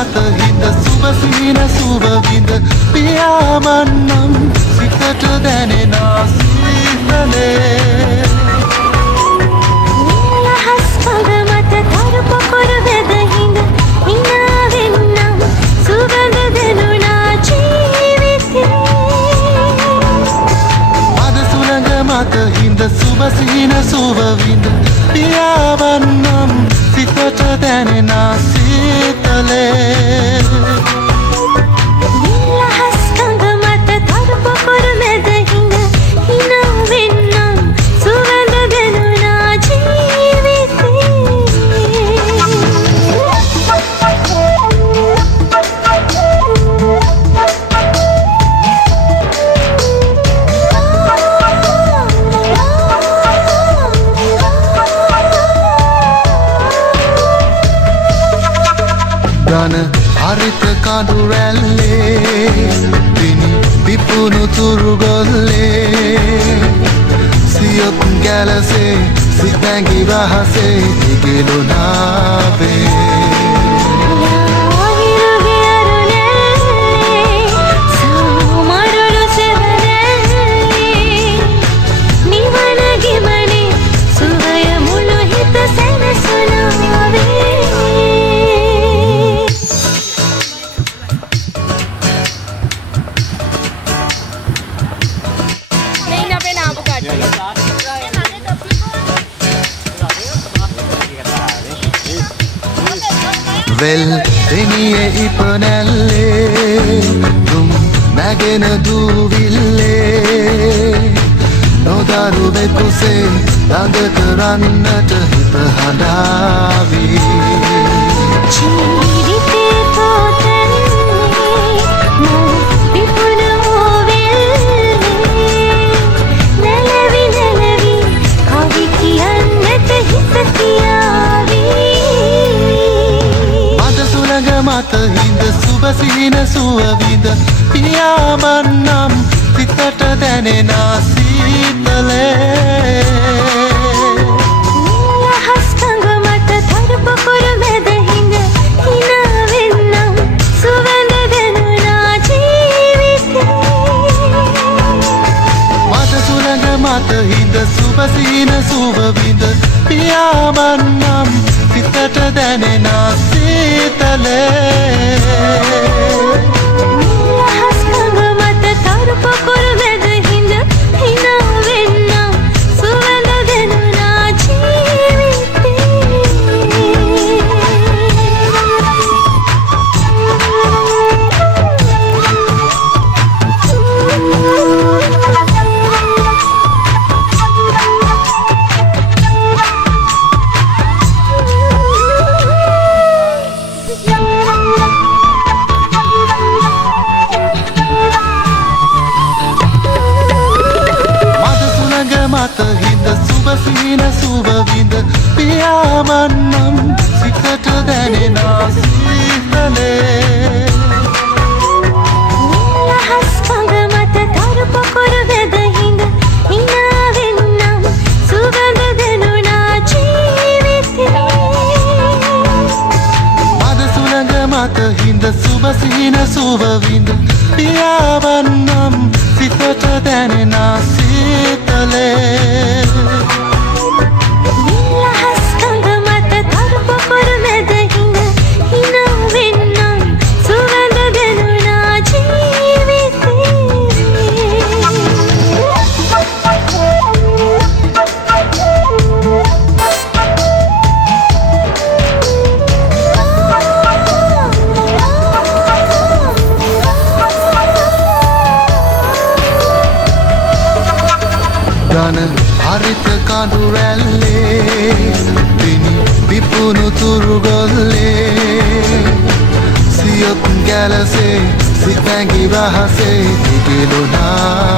මත හිඳ සුබ සිහින සුබ විඳ පියාඹන්නම් සිතට දැනෙන සීතලේ නිලහස් කඳ මත තරු පොකුරු වෙද හිඳ hina වෙන්නම් සුවඳ දෙනුනා ජීවිතේ මද සුළඟ මත හිඳ සුබ සිහින සුබ විඳ පියාඹන්නම් සිතට දැනෙන සීතලේ නිලහස් කඳ මත තරු පොකුරු වෙද හිඳ hina වෙන්නම් සුවඳ දෙනුනා ගන හරිත කඳු රැල්ලේ දිනි විපුණු තුරු ගොල්ලේ සියොත් ගැලසේ සිතැඟි රහසේ ඉගෙලුනාවේ වෙල් දෙනියේ ඉපනැල්ලේ තුම් නැගෙන දූවිල්ලේ නොදරු වෙකුසේ ළඟ කරන්නට හිත හඬාවී ජීවිතේ තෝතන්නේ විපුණු වෙල්ලේ නැලවි නැලවි කවි කියන්නට හිත කියාවී මත හිඳ සුබ සිහින සුව විඳ පියාඹන්නම් සිතට දැනෙන සීතලේ නිලහස් කඳ මත තරු පොකුරු වෙද හිඳ hina වෙන්නම් සුවඳ දෙනුනා ජීවිතේ මද සුළඟ මත හිඳ සුබ සිහින සුව විඳ පියාඹන්නම් සිතට දැනෙන සීතලේ නිලහස් කඳ මත තරු පොකුරු වෙද හිඳ hina වෙන්නම් සුවඳ දෙනුනා මත හිඳ සුබ සිහින සුබ විඳ පියාඹන්නම් සිතට දැනෙන සීතලේ නිලහස් කඳ මත තරු පොකුරු වෙද හිඳ hina වෙන්නම් සුවඳ දෙනුනා ජීවිතේ මද සුළඟ මත හිඳ සුබ සිහින සුබ විඳ පියාඹන්නම් සිතට දැනෙන සීතලේ නිලහස් කඳ මත තරු පොකුරු වෙද හිඳ hina වෙන්නම් සුවඳ දෙනුනා ජීවිතේ ගන හරිත කඳු රැල්ලේ දිනි විපුණු තුරු ගොල්ලේ සියොත් ගැලසේ සිතැඟි රහසේ ඉගෙලුනා